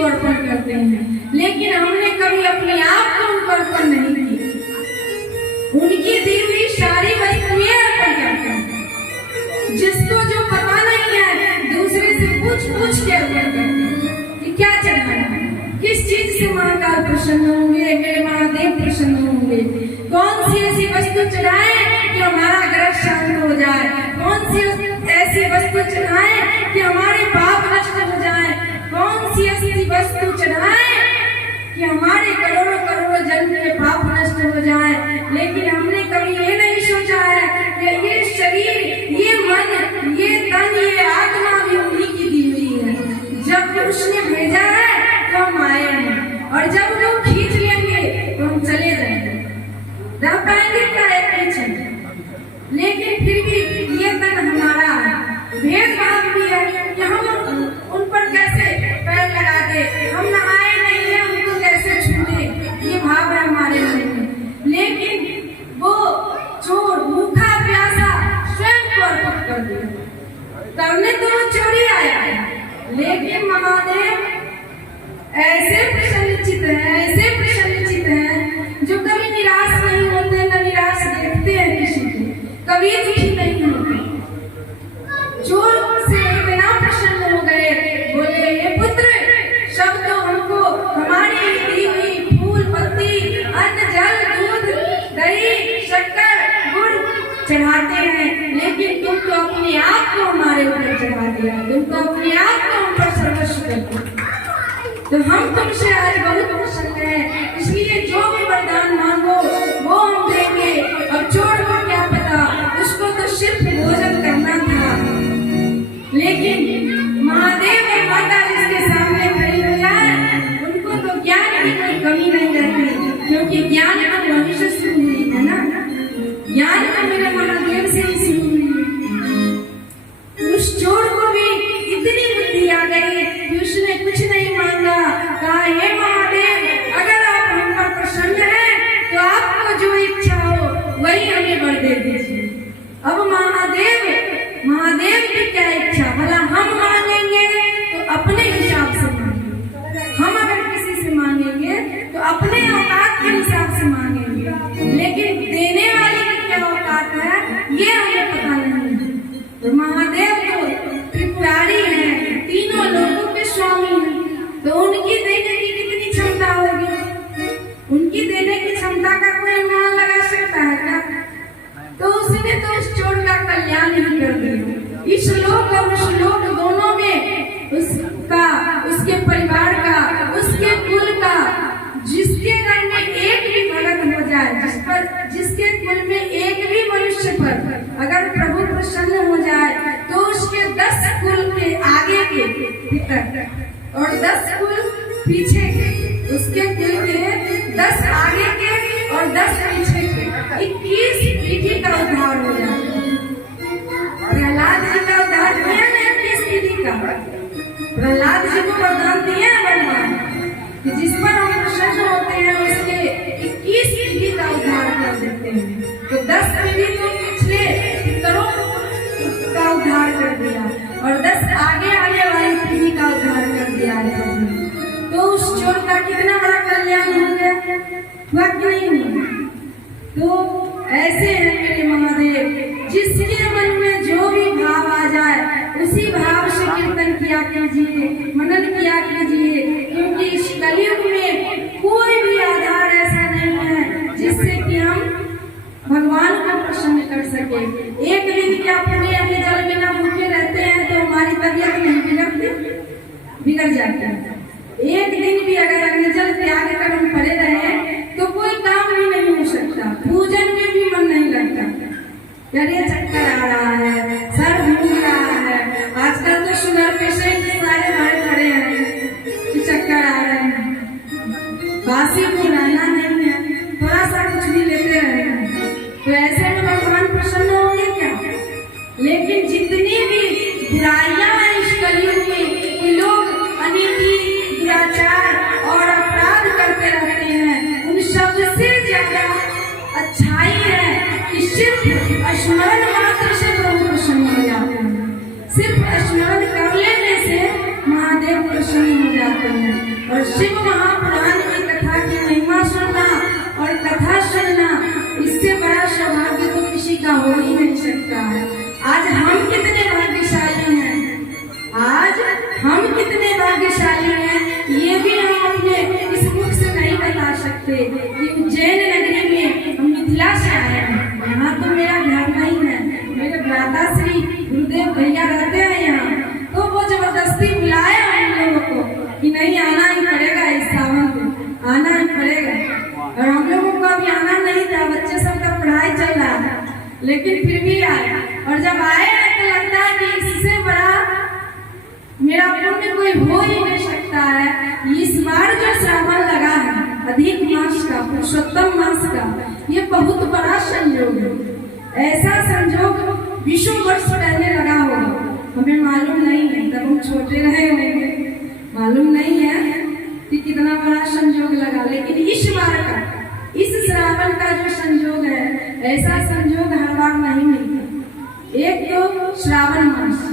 को अर्पण करते हैं, लेकिन हमने कभी अपने आप को उनको अर्पण नहीं किया। उनकी दी हुई सारी वस्तुएं अर्पण करते हैं। जिसको जो पता नहीं है दूसरे से पूछ के अर्पण करते हैं कि क्या चढ़ाना है, किस चीज से महाकाल प्रसन्न होंगे, मेरे महादेव प्रसन्न होंगे। कौन सी ऐसी वस्तु चढ़ाएं कि हमारा ग्रह शांत हो जाए, कौन सी ऐसी वस्तु चढ़ाएं कि हमारे पाप नष्ट हो जाए, कौन सी ऐसी वस्तु चढ़ाएं कि हमारे करोड़ों करोड़ों जन्म के पाप नष्ट हो जाए। लेकिन हमने कभी ये नहीं सोचा है कि ये शरीर, ये मन, ये तन, ये आत्मा भी उन्हीं की दी हुई है। जब उसने भेजा है तो हम आए हैं, और जब लोग खींच लेंगे तो हम चले जाएंगे, रह पाएंगे क्या एक पीछे। लेकिन फिर भी ये तन हमारा है। भेदभाव भी है कि हम उन पर कैसे पैर लगा दे, हम नहाए नहीं है उनको कैसे छू दे, ये भाव है हमारे मन में। लेकिन वो चोर भूखा प्यासा स्वयं को अर्पित कर दिया। करने तो वो चोरी आया है, लेकिन महादेव ऐसे प्रसन्नचित है, ऐसे प्रसन्नचित है जो कभी निराश नहीं होते, न निराश देखते हैं किसी को, कभी दुखी नहीं होते। चोर से इतना प्रसन्न हो गए, बोले हे पुत्र, सब तो हमको हमारी दी हुई फूल पत्ती, अन्न जल दूध दही शक्कर गुड़ चढ़ाते हैं, लेकिन तुम तो अपने आप को हमारे ऊपर चढ़ा दिया, तुम तो अपने आप को हम पर सर्वस्व कर दिया। तो हम तुमसे आज बहुत प्रसन्न है, इसलिए जो भी वरदान मांगो वो हम देंगे। अब चोर को क्या पता, उसको तो सिर्फ भोजन करना था, लेकिन महादेव और माता जिसके सामने खड़ी हो जाए उनको तो ज्ञान की कोई कमी नहीं रहती, क्योंकि ज्ञान का मनुष्य से हुई है ना, ज्ञान का मेरे महादेव से ही शुरू हुई। उस चोर को भी इतनी बुद्धि आ गई कि उसने कुछ नहीं मांगा, कहा हे महादेव, अगर आप हम पर प्रसन्न हैं तो आपको जो इच्छा हो वही हमें वर दे दीजिए। अब महादेव की क्या इच्छा, भला हम मांगेंगे तो अपने हिसाब से मांगेंगे, हम अगर किसी से मांगेंगे तो अपने औकात के हिसाब से मांगेंगे, लेकिन देने वाले की क्या औकात है ये हमें पता नहीं है। तो महादेव तो त्रिपुरारी है, तीनों लोगों के स्वामी हैं, तो उनकी देने की कितनी क्षमता होगी, उनकी देने की क्षमता का कोई अनुमान लगा सकता है क्या? तो उसने तो उस चोर का कल्याण ही कर दिया। इस लोक और उस लोक दोनों में उसका, उसके परिवार का, उसके कुल का, जिसके घर में एक भी भगत हो जाए, जिसके कुल में एक भी मनुष्य पर अगर प्रभु प्रसन्न हो जाए तो उसके 10 कुल के आगे के भीतर और 10 कुल पीछे के, उसके कुल के 10 आगे के और 10 पीछे के 21 पीढ़ी का उद्धार हो जाता है। प्रहलाद जी का उद्धार किया ना 21 पीढ़ी का। प्रहलाद जी को वरदान दिया भगवान कि जिस पर हम प्रसन्न होते हैं उसके 21 पीढ़ी का उद्धार कर देते हैं। तो 10 पीढ़ी को पिछले पितरों का उद्धार कर दिया और 10 आगे आने वाली पीढ़ी का उद्धार कर दिया है। तो उस चोर का कितना बड़ा कल्याण हो गया, हुआ कि नहीं हुआ? तो ऐसे हैं मेरे महादेव, जिसके मन में जो भी भाव आ जाए उसी भाव से कीर्तन किया कीजिए, मनन किया कीजिए, क्योंकि इस कलयुग में कोई भी आधार ऐसा नहीं है जिससे कि हम भगवान को प्रसन्न कर सके। एक दिन क्या पूरे अपने जल बिना भूखे रहते हैं तो हमारी तबीयत नहीं बिगड़ती, बिगड़ जाती है। एक दिन भी अगर अग्निजल त्याग कर हम पड़े रहे तो कोई काम भी नहीं हो सकता, पूजन में भी मन नहीं लगता। यानी चक्कर आ रहा है, सर घूम रहा है, आजकल तो शुगर पेशेंट सारे भरे पड़े हैं कि चक्कर आ रहे हैं, बासी को रहना नहीं है, थोड़ा सा कुछ भी लेते रहना। तो ऐसे में भगवान प्रसन्न होंगे क्या? लेकिन जितनी भी बुराइयां हैं इस कलयुग में, लोग अनीति, दुराचार और अपराध करते रहते हैं, उन सबसे ज्यादा अच्छाई है कि सिर्फ स्मरण मात्र से प्रभु प्रसन्न हो जाते हैं। सिर्फ स्मरण कर लेने से महादेव प्रसन्न हो जाते हैं। हम कितने भाग्यशाली हैं ये भी हम अपने इस मुख से नहीं बता सकते कि उज्जैन नगरी में हम मिथिला से आए हैं। यहाँ तो मेरा घर नहीं है, मेरे भ्राता श्री गुरुदेव भैया रहते हैं यहाँ, तो वो जबरदस्ती बुलाया हम लोगों को कि नहीं आना ही पड़ेगा, इस सावन को आना ही पड़ेगा। और हम लोगों को अभी आना नहीं था, बच्चे सबका पढ़ाई चल रहा था, लेकिन फिर भी आए। और जब आए तो लगता है कि इससे बड़ा मेरा पुण्य कोई हो ही नहीं सकता है। इस बार जो श्रावण लगा है अधिक मास का, पुरुषोत्तम मास का, ये बहुत बड़ा संयोग है। ऐसा संयोग विश्व वर्ष पहले लगा होगा, हमें मालूम नहीं है, तब हम छोटे रहे होंगे, मालूम नहीं है कि कितना बड़ा संयोग लगा। लेकिन इस बार का, इस श्रावण का जो संयोग है, ऐसा संयोग हर बार नहीं मिलता। एक तो श्रावण मास,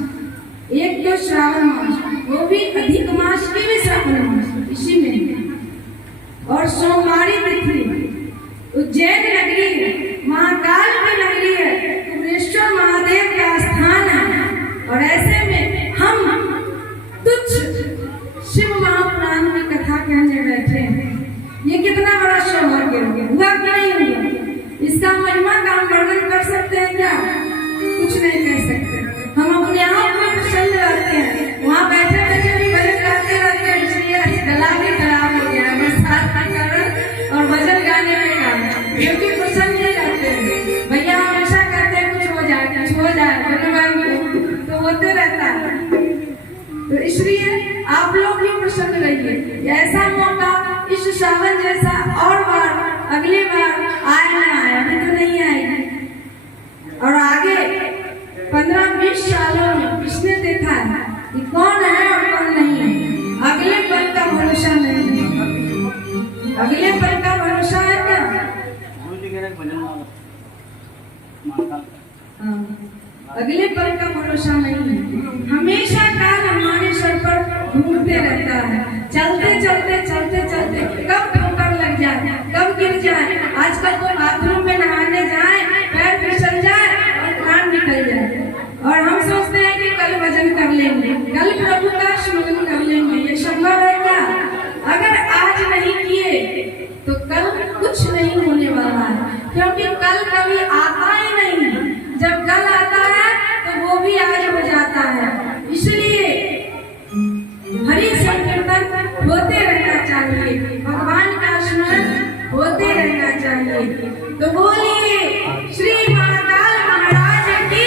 एक तो श्रावण मास, वो भी अधिक मास की भी श्रावण मास इसी में, और सोमवारी तिथि, उज्जैन नगरी है, महाकाल की नगरी है, कुबेरेश्वर महादेव का स्थान है। और ऐसे में हम तुच्छ शिव महापुराण की कथा कहने बैठे हैं, ये कितना बड़ा सौभाग्य हुआ कि नहीं हुआ? इसका महिमा का हम वर्णन कर सकते हैं क्या? कुछ नहीं कह सकते। हम अपने आप में प्रसन्न रहते हैं, वहाँ बैठे बैठे भी भजन गाते रहते हैं, इसलिए गला भी खराब हो गया बरसात के कारण और भजन गाने के कारण, क्योंकि प्रसन्न नहीं रहते हैं। भैया हमेशा कहते हैं कुछ हो जाए, कुछ हो जाए, तो होते रहता है। तो इसलिए आप लोग भी प्रसन्न रहिए। ऐसा मौका इस श्रावण जैसा और बार अगली बार आए ना आए, अभी तो नहीं आएगी, और आगे 15-20 सालों में किसने देखा है कि कौन है और कौन नहीं है? अगले पल का भरोसा नहीं है। अगले पल का भरोसा है क्या? अगले पल का भरोसा नहीं है। हमेशा काल हमारे सर पर घूमते रहता है, चलते चलते चलते चलते कब ठोकर लग जाए, कब गिर जाए। आजकल तो बाथरूम में नहाने जाए, पैर फिसल जाए और प्राण निकल जाए, और हम सोचते हैं कि कल भजन कर लेंगे, कल प्रभु का स्मरण कर लेंगे। ये संभव है क्या? अगर आज नहीं किए तो कल कुछ नहीं होने वाला है, क्योंकि कल कभी आता ही नहीं। जब कल आता है तो वो भी आज हो जाता है। इसलिए हरि संकीर्तन होते रहना चाहिए, भगवान का स्मरण होते रहना चाहिए। तो बोलिए श्री महाकाल महाराज की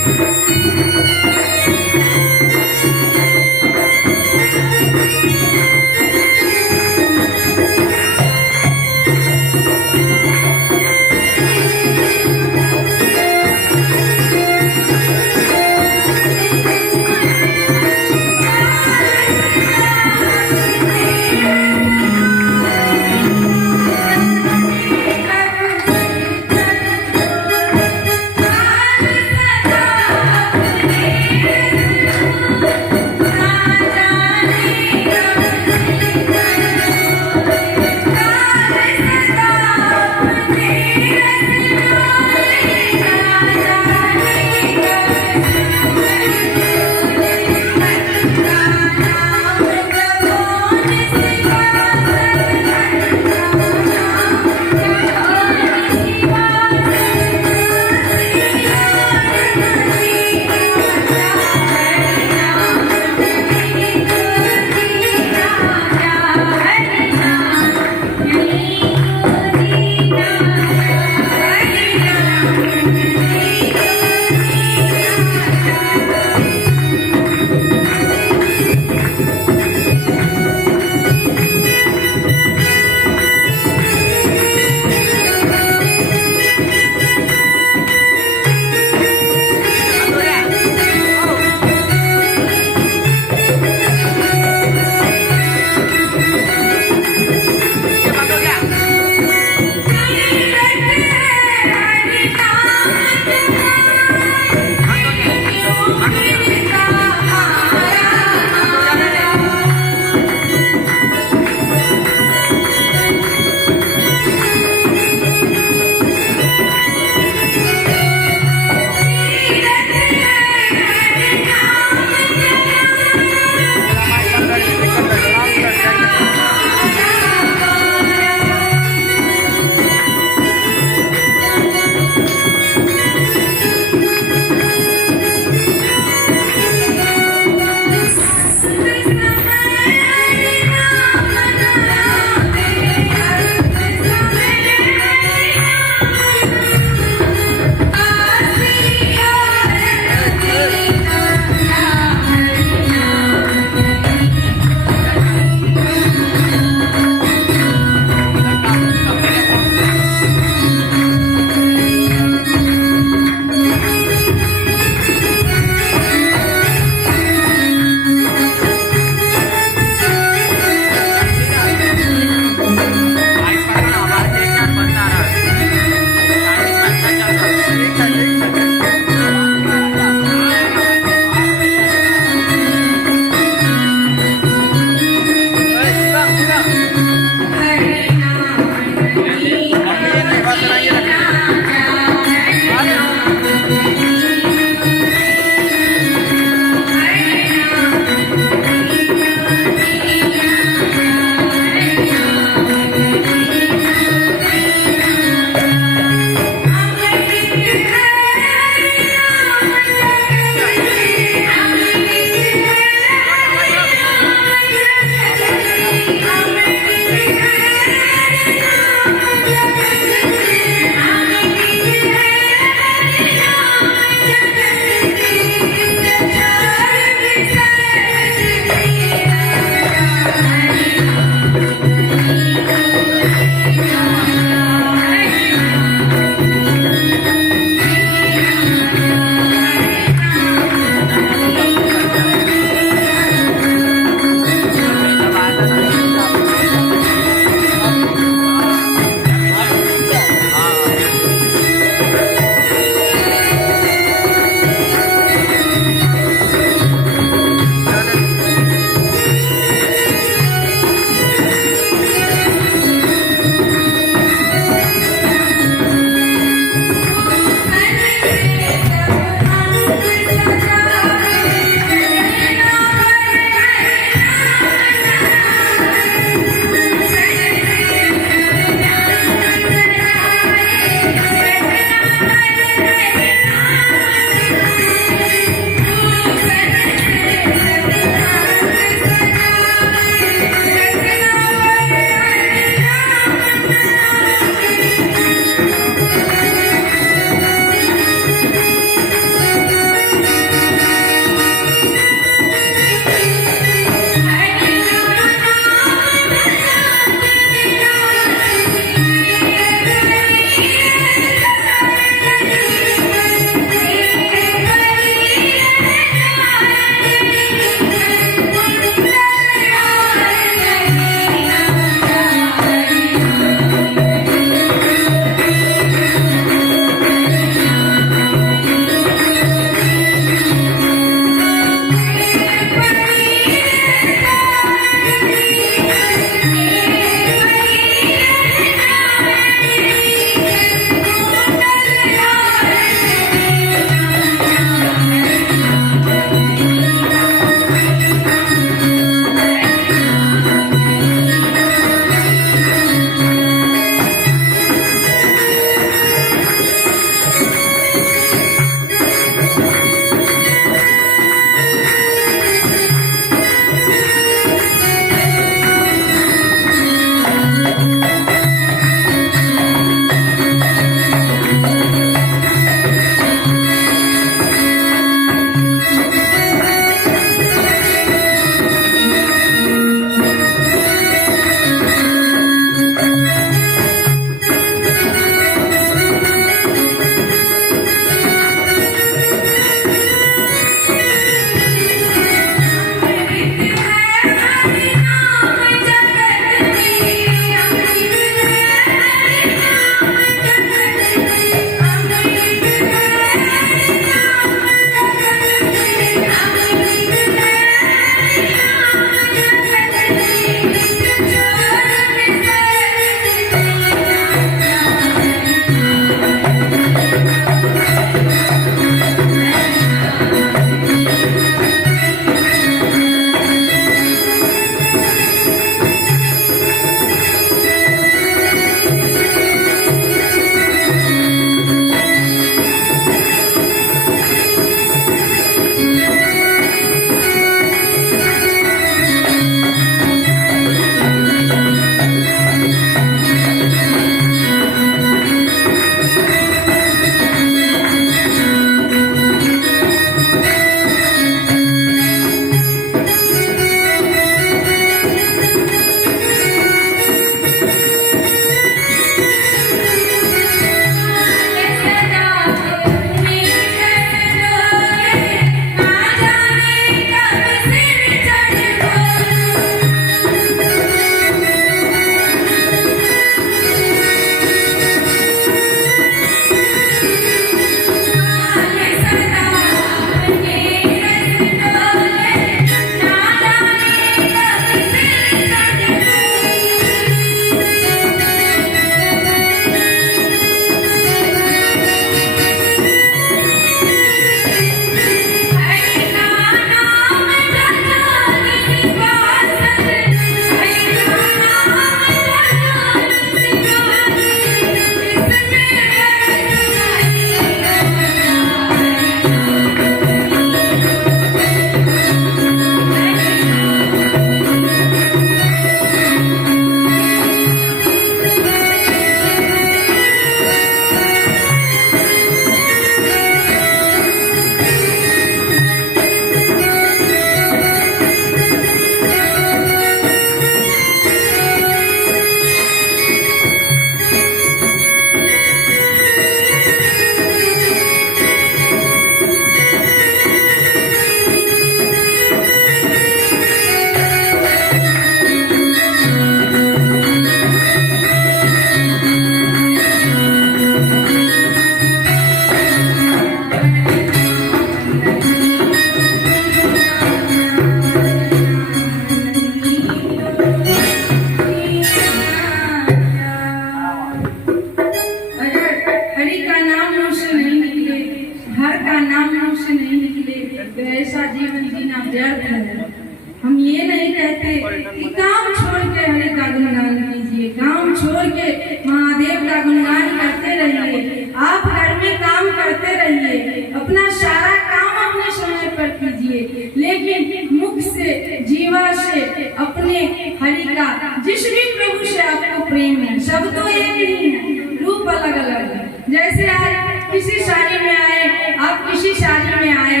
का गुणगान करते रहिए। आप घर में काम करते रहिए, अपना सारा काम अपने समय पर कीजिए, लेकिन मुख से, जीवा से अपने हरि का, जिस भी प्रभु से आपको प्रेम है, सब तो एक ही है, रूप अलग अलग है। जैसे आज किसी शादी में आए, आप किसी शादी में आए,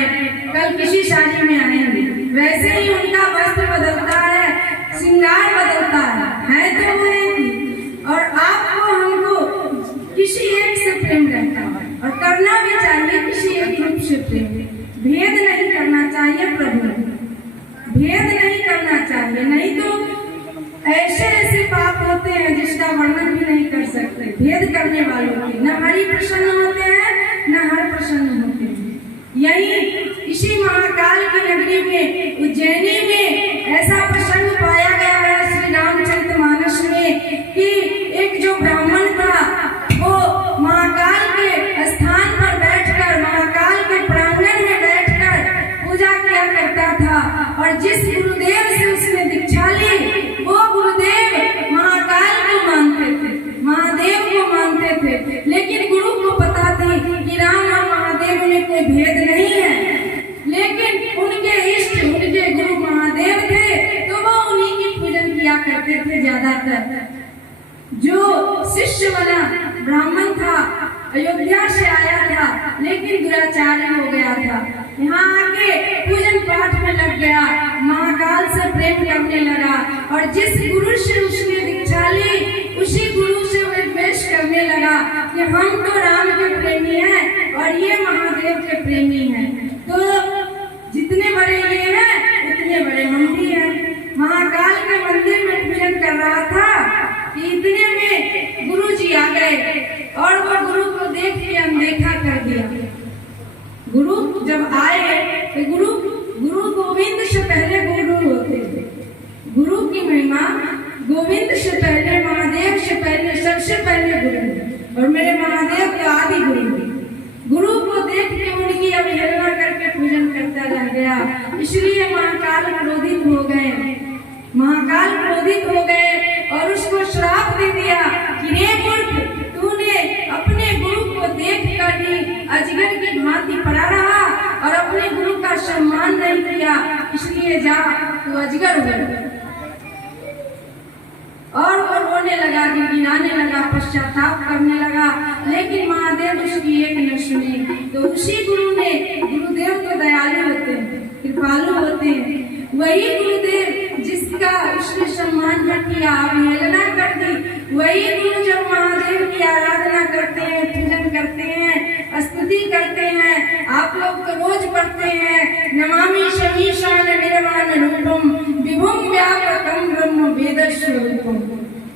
कल किसी शादी में आएंगे, वैसे ही उनका वस्त्र बदलता है, श्रृंगार बदलता है तो वो एक ही। और आपको हमको किसी एक से प्रेम रहता है और करना भी चाहिए, किसी एक रूप से प्रेम। भेद नहीं करना चाहिए प्रभु, भेद नहीं करना चाहिए, नहीं तो ऐसे ऐसे पाप होते हैं जिसका वर्णन भी नहीं कर सकते। भेद करने वालों के न हरि प्रसन्न होते हैं, न हर प्रसन्न होते हैं। यही इसी महाकाल की नगरी में, उज्जैनी में ऐसा प्रसंग पाया गया है श्री रामचरितमानस में कि एक जो ब्राह्मण था वो महाकाल के स्थान पर बैठकर, महाकाल के प्रांगण में बैठकर पूजा किया करता था। और जिस गुरुदेव से उसने दीक्षा ली, वो गुरुदेव महाकाल को मानते थे, महादेव को मानते थे, लेकिन गुरु को पता थी कि राम और महादेव में कोई भेद नहीं है, लेकिन उनके इष्ट, उनके गुरु महादेव थे तो वो उन्हीं की पूजन किया करते थे ज्यादातर। जो शिष्य वाला ब्राह्मण था, अयोध्या से आया था, लेकिन दुराचारी हो गया था, यहाँ आके पूजन पाठ में लग गया, महाकाल से प्रेम करने लगा। और जिस गुरु से उसने दीक्षा ली, उसी गुरु से वो द्वेष करने लगा कि हम तो राम के प्रेमी हैं और ये महादेव के प्रेमी हैं, तो जितने बड़े ये हैं उतने बड़े हम भी हैं। महाकाल के मंदिर में पूजन कर रहा था कि इतने में गुरु जी आ गए और वो गुरु को देख के अनदेखा कर दिया। गुरु जब आए तो गुरु गोविंद से पहले गुरु होते थे। गुरु की महिमा गोविंद से पहले, महादेव से पहले, सबसे पहले गुरु, और मेरे महादेव के आदि गुरु। गुरु को देख के उनकी अवहेलना करके पूजन करता रह गया, इसलिए महाकाल क्रोधित हो गए। महाकाल क्रोधित हो गए और उसको श्राप दे दिया कि रे मूर्ख, तूने अपने गुरु को देख कर भी अजगर की भांति पड़ा रहा और अपने गुरु का सम्मान नहीं किया, इसलिए जा तू अजगर हो गया। और वो रोने लगा, गिड़गिड़ाने लगा, पश्चाताप करने लगा, लेकिन महादेव उसकी एक न सुनी। तो उसी गुरु ने, गुरुदेव तो दयालु होते हैं, कृपालु होते हैं, वही गुरुदेव जिसका उसने सम्मान न किया, अवहेलना कर दी, वही गुरु जब महादेव की आराधना करते हैं, पूजन करते हैं, स्तुति करते हैं, आप लोग तो रोज पढ़ते हैं, नमामि शमीशान निर्वाण रूपम विभुम व्यापकम ब्रह्म वेदस्वरूपम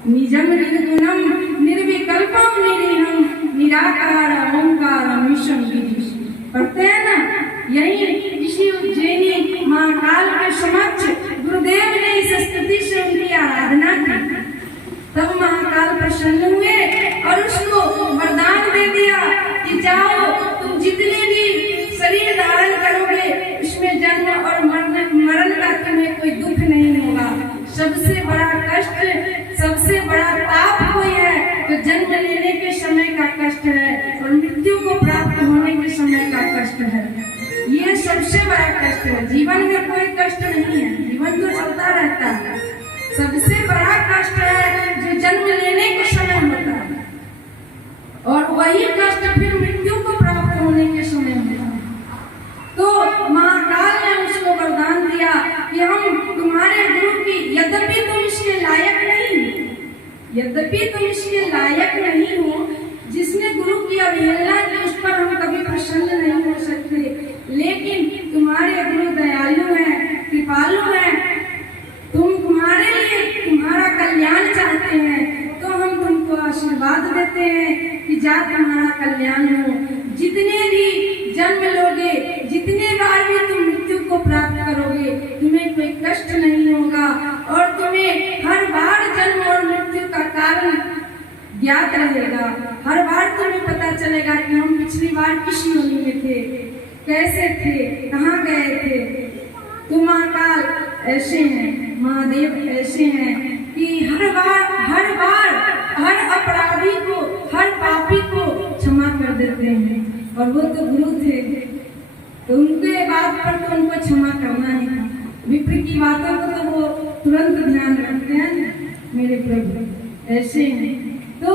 निजम निर्गुणम निर्विकल्पम निरीहम निराकार ओंकार ईशम गिरीश। पढ़ते हैं ना, यही इसी उज्जैनी महाकाल के समक्ष गुरुदेव ने इस स्तुति से उनकी आराधना की। तब महाकाल प्रसन्न हुए और उसको वरदान दे दिया कि जाओ, तुम जितने भी शरीर धारण करोगे उसमें जन्म और मरण का तुम्हें कोई दुख नहीं होगा। सबसे बड़ा कष्ट, सबसे बड़ा ताप कोई है तो जन्म लेने के समय का कष्ट है और मृत्यु को प्राप्त होने के समय का कष्ट है। ये सबसे बड़ा कष्ट है। जीवन में कोई कष्ट नहीं है, जीवन तो चलता रहता है। सबसे बड़ा कष्ट है जो जन्म लेने के समय होता है और वही कष्ट फिर मृत्यु को प्राप्त होने के समय होता है। तो महाकाल ने उसको वरदान दिया कि हम तुम्हारे गुरु की, यद्यपि तुम इसके लायक नहीं, यद्यपि तुम इसके लायक नहीं हो, जिसने गुरु की अवहेलना की उस पर हम कभी प्रसन्न नहीं हो सकते, लेकिन तुम्हारे गुरु दयालु हैं, कृपालु हैं, तुम्हारे लिए तुम्हारा कल्याण चाहते हैं, तो हम तुमको आशीर्वाद देते हैं कि जा तुम्हारा कल्याण हो। जितने भी जन्म लोगे, जितने बार भी तुम मृत्यु को प्राप्त करोगे, तुम्हें कोई कष्ट नहीं होगा और तुम्हें हर बार जन्म और मृत्यु का कारण ज्ञात रहेगा। हर बार तुम्हें पता चलेगा कि हम पिछली बार किस योनि में थे, कैसे थे, कहाँ गए थे। तो महाकाल ऐसे हैं, महादेव ऐसे हैं कि हर बार हर अपराधी को, हर और वो तो गुरु थे, तो उनके बात पर तो उनको क्षमा करना ही था। विप्र की बातों को तो वो तुरंत ध्यान रखते हैं मेरे प्रभु, ऐसे हैं। तो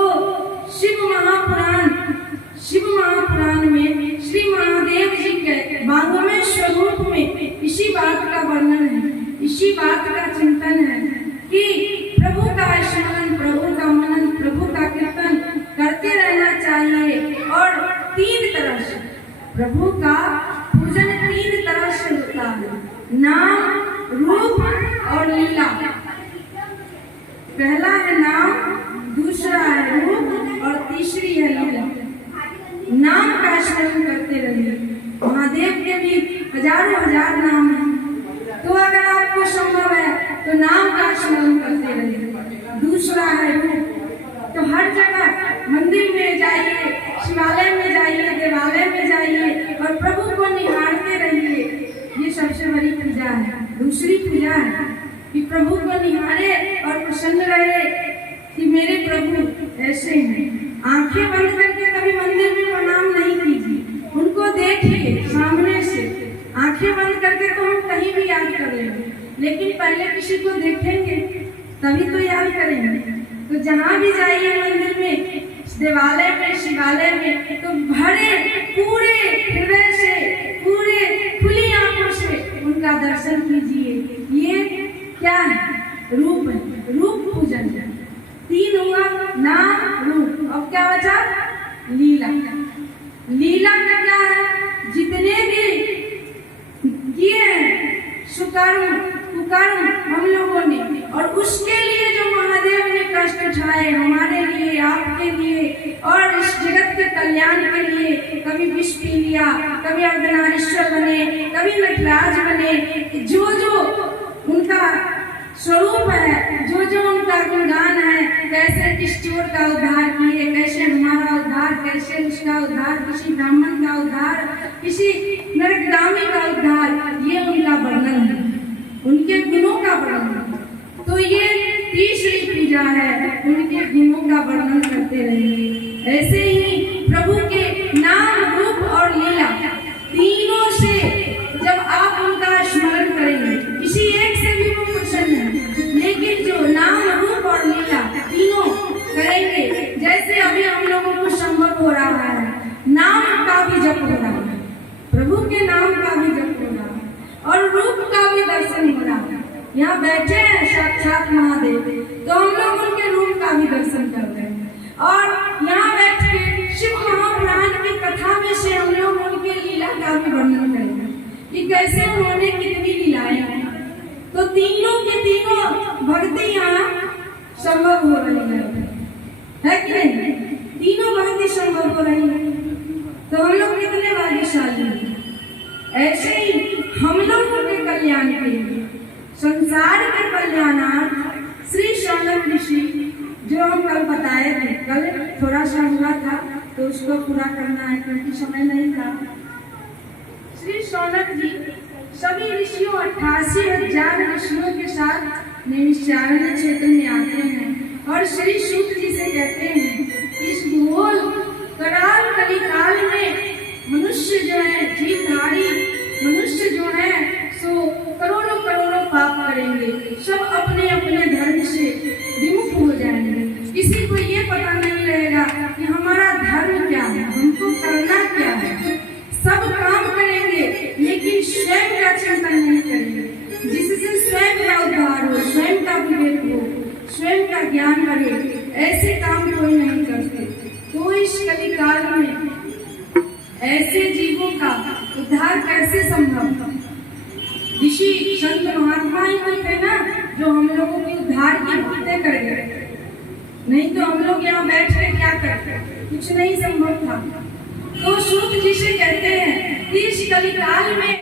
शिव महापुराण में श्री महादेव जी के 12वें स्वरूप में इसी बात का वर्णन है, इसी बात का चिंतन है कि प्रभु का स्मरण, प्रभु का मनन, प्रभु का कीर्तन करते रहना चाहिए। और 3 तरह से प्रभु का पूजन 3 तरह से होता है, नाम, रूप और लीला। पहला है नाम, दूसरा है रूप और तीसरी है लीला। नाम का स्मरण करते रहिए। महादेव के भी हजारों नाम हैं, तो अगर आपको संभव है तो नाम का स्मरण करते रहिए। दूसरा है रूप, तो हर जगह मंदिर में जाइए, शिवालय में जाइए, देवालय में जाइए और प्रभु को निहारते रहिए। ये सबसे बड़ी पूजा है। दूसरी पूजा है कि प्रभु को निहारे और प्रसन्न रहे कि मेरे प्रभु ऐसे हैं। आंखें बंद करके कभी मंदिर में प्रणाम नहीं कीजिए, उनको देखिए सामने से। आंखें बंद करके तो हम कहीं भी याद कर लेंगे, लेकिन पहले किसी को देखेंगे तभी तो याद करेंगे। तो जहाँ भी जाइए मंदिर में, देवालय में, शिवालय में, तो भरे पूरे हृदय से, पूरे खुली आंखों से उनका दर्शन कीजिए। ये क्या है? रूप है, रूप पूजन है। 3 हुआ, नाम, रूप। अब क्या बचा? लीला। लीला का क्या है? जितने भी किए हैं सुकर्म कुकर्म हम लोगों ने, और उसके लिए जो महादेव ने कष्ट उठाए हमारे लिए, आपके लिए और इस जगत के कल्याण के लिए, कभी विष पी लिया, कभी अर्धनारीश्वर बने, कभी नटराज बने, जो उनका स्वरूप है, जो उनका गुणगान है, कैसे किस चोर का उद्धार किए, कैसे हमारा उद्धार, कैसे उसका उद्धार, किसी ब्राह्मण का उद्धार, किसी नरकगामी का उद्धार, ये उनका वर्णन है, उनके गुणों का वर्णन है। तो ये तीसरी पूजा है, उनके गुणों का वर्णन करते रहिए। ऐसे ही प्रभु के नाम, रूप और लीला तीनों से जब आप उनका स्मरण करेंगे, किसी एक से भी वो प्रसन्न है, लेकिन जो नाम, रूप और लीला तीनों करेंगे, जैसे अभी हम लोगों को संभव हो रहा है, नाम का भी जप हो रहा है, प्रभु के नाम का भी जप हो रहा है और रूप का भी दर्शन हो रहा है। यहाँ बैठे हैं साक्षात महादेव, तो हम लोग उनके रूप का भी दर्शन कर रहे हैं। और यहाँ बैठ के शिव महापुराण की कथा में से हम लोग उनके लीला का भी वर्णन करेंगे कि कैसे उन्होंने कितनी लीलाएं की। तो तीनों के तीनों भक्ति यहाँ संभव हो रही है कि नहीं? तीनों भक्ति संभव हो रही है, तो हम लोग कितने भाग्यशाली हैं। ऐसे ही हम लोगों के कल्याण के लिए, संसार के कल्याणार्थ श्री शौनक ऋषि, जो हम कल बताए थे, कल थोड़ा सा हुआ था तो उसको पूरा करना है क्योंकि समय नहीं था। श्री शौनक जी सभी ऋषियों 88,000 ऋषियों के साथ नैमिषारण्य क्षेत्र में आते हैं और श्री सूत जी से कहते हैं इस घोर कराल कलिकाल में मनुष्य जो है, जीवधारी मनुष्य जो है, सो करोड़ों पाप करेंगे, सब अपने अपने धर्म से विमुख हो जाएंगे। किसी को ये पता नहीं रहेगा कि हमारा धर्म क्या है, हमको करना क्या है। सब काम करेंगे लेकिन स्वयं का चिंतन नहीं करेंगे, जिससे स्वयं का उद्धार हो, स्वयं का विवेक हो, स्वयं का ज्ञान बढ़े। ऐसे काम कोई नहीं करते। तो इस कलिकाल में ऐसे जीवों का उद्धार कैसे संभव? ऋषि संत महात्मा ही तो थे ना जो हम लोगों के उद्धार की बातें कर गए, नहीं तो हम लोग यहाँ बैठ के क्या करते, कुछ नहीं संभव था। तो सूत जी से कहते हैं कि इस कलिकाल में